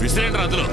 విసిరేండి అందులో.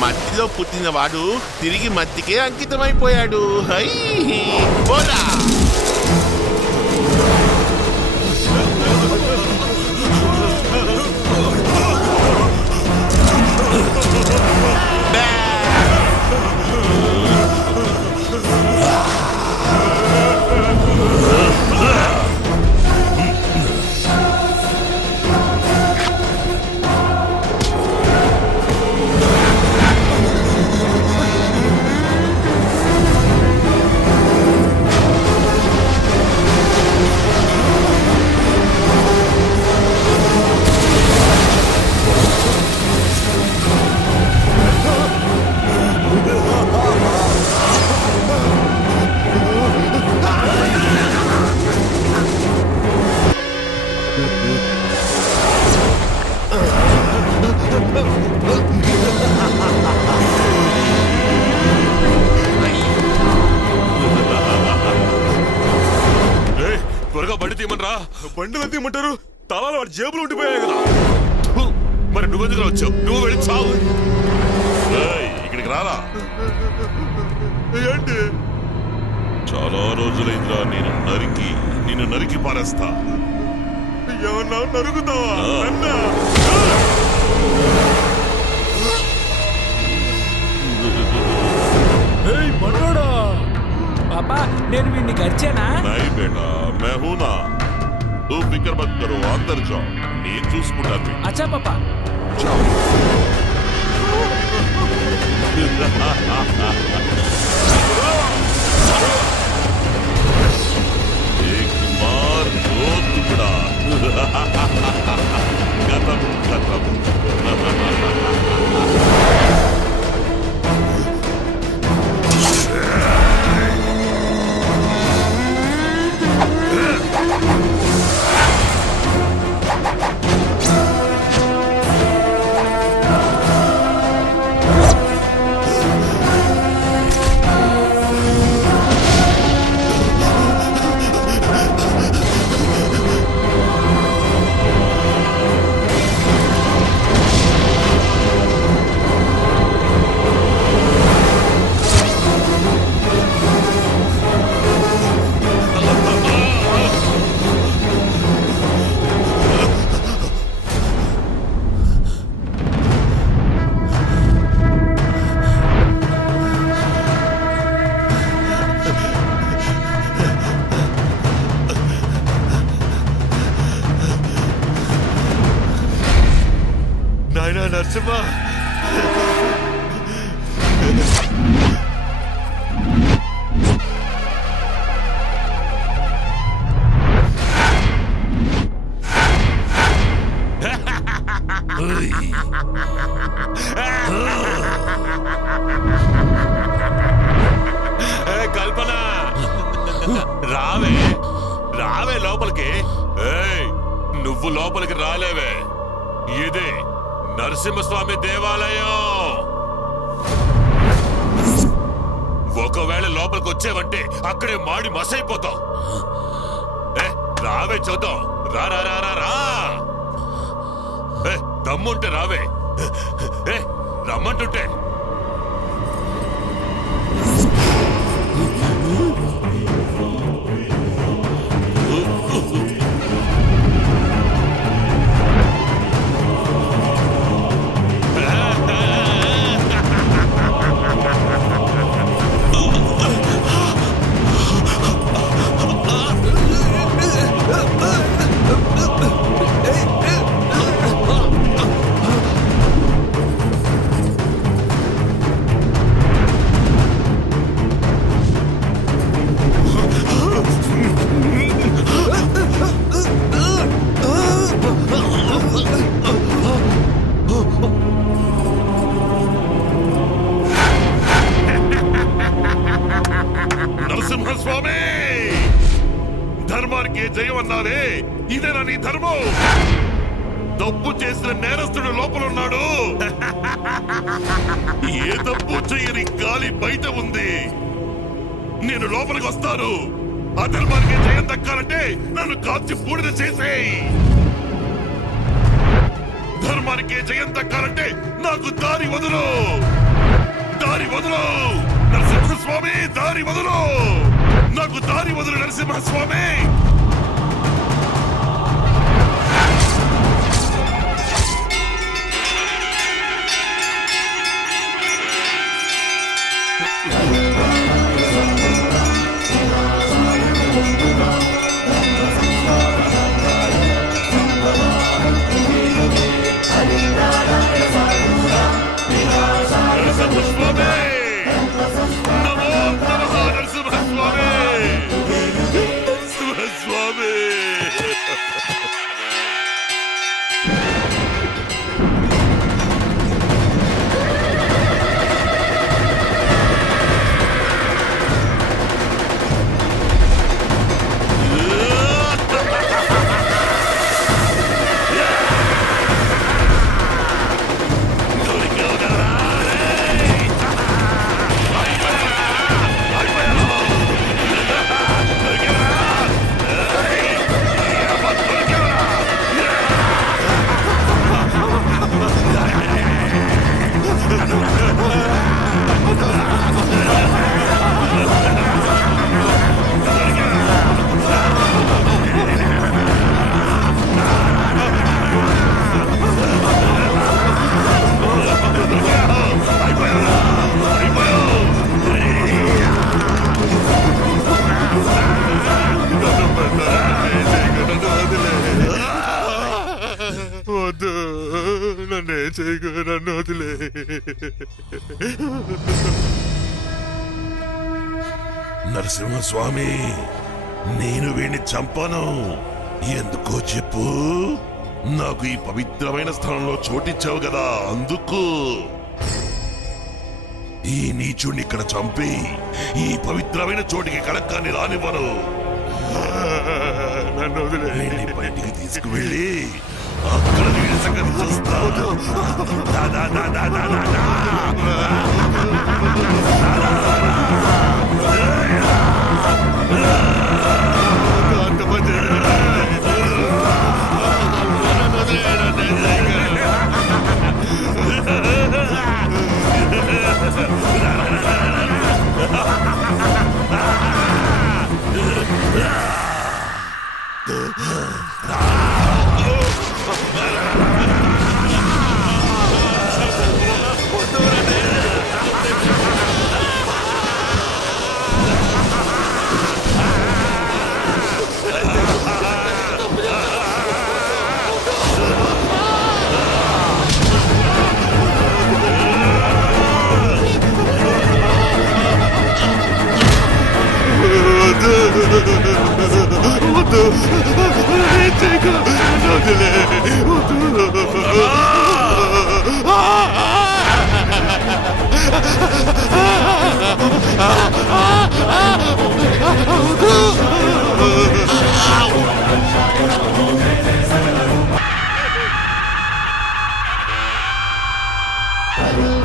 మట్టిలో పుట్టిన వాడు తిరిగి మట్టికే అంకితమైపోయాడు. హై బోలా బండిలో తీయమంటారు, తలాలు వాడి జేబులు ఉండిపోయాయి కదా. మరి నువ్వెందుకు వచ్చావు? నువ్వు వెళ్ళి చావు. ఇక్కడికి రారా. ఏంటి? చాలా రోజులైందిరా నిన్ను నరికి పారేస్తా. ఏమన్నా నరుకుతావా? మనోడా పాపా, నేను వీడిని గడిచానా? नहीं बेटा, मैं हूं ना. तू फिक्र मत करो, अंदर जाओ, నేను చూసుకుంటాను. అచ్చా పాపా. एक मार दो टुकड़ा. खत्म खत्म. నరసింహ, కల్పన రావే లోపలికి. నువ్వు లోపలికి రాలేవే. ఇదే నరసింహస్వామి దేవాలయం. ఒకవేళ లోపలికి వచ్చావంటే అక్కడే మాడి మసైపోతావు. రావే చూద్దాం. రా రా రా రా రా. దమ్ముంటే రావే. రమ్మంటుంటే. నరసింహస్వామి, ధర్మానికి జయం అన్నారే, ఇదేనా నీ ధర్మం? తప్పు చేసిన నేరస్తుడు లోపల ఉన్నాడు. ఏ తప్పు చేయని గాలి బయట ఉంది. నేను లోపలికి వస్తాను. అధర్మానికి జయం దక్కాలంటే నన్ను కాల్చి బూడిద చేసేయ్. ధర్మానికి జయం దక్కాలంటే నాకు దారి వదులు. దారి వదులు నరసింహస్వామి, దారి వదులు. నాకు దారి వదులు నరసింహస్వామి. నన్ను వదిలే. నరసింహస్వామి, నేను వీణ్ణి చంపాను. ఎందుకో చెప్పు. నాకు ఈ పవిత్రమైన స్థలంలో చోటిచ్చావు కదా, అందుకు. ఈ నీచుడిని ఇక్కడ చంపి ఈ పవిత్రమైన చోటికి కళక్కాన్ని రానివ్వను. నన్ను వదిలే. బయటికి తీసుకువెళ్ళి అక్కడ వీడి సంగతి చూస్తా. ఆ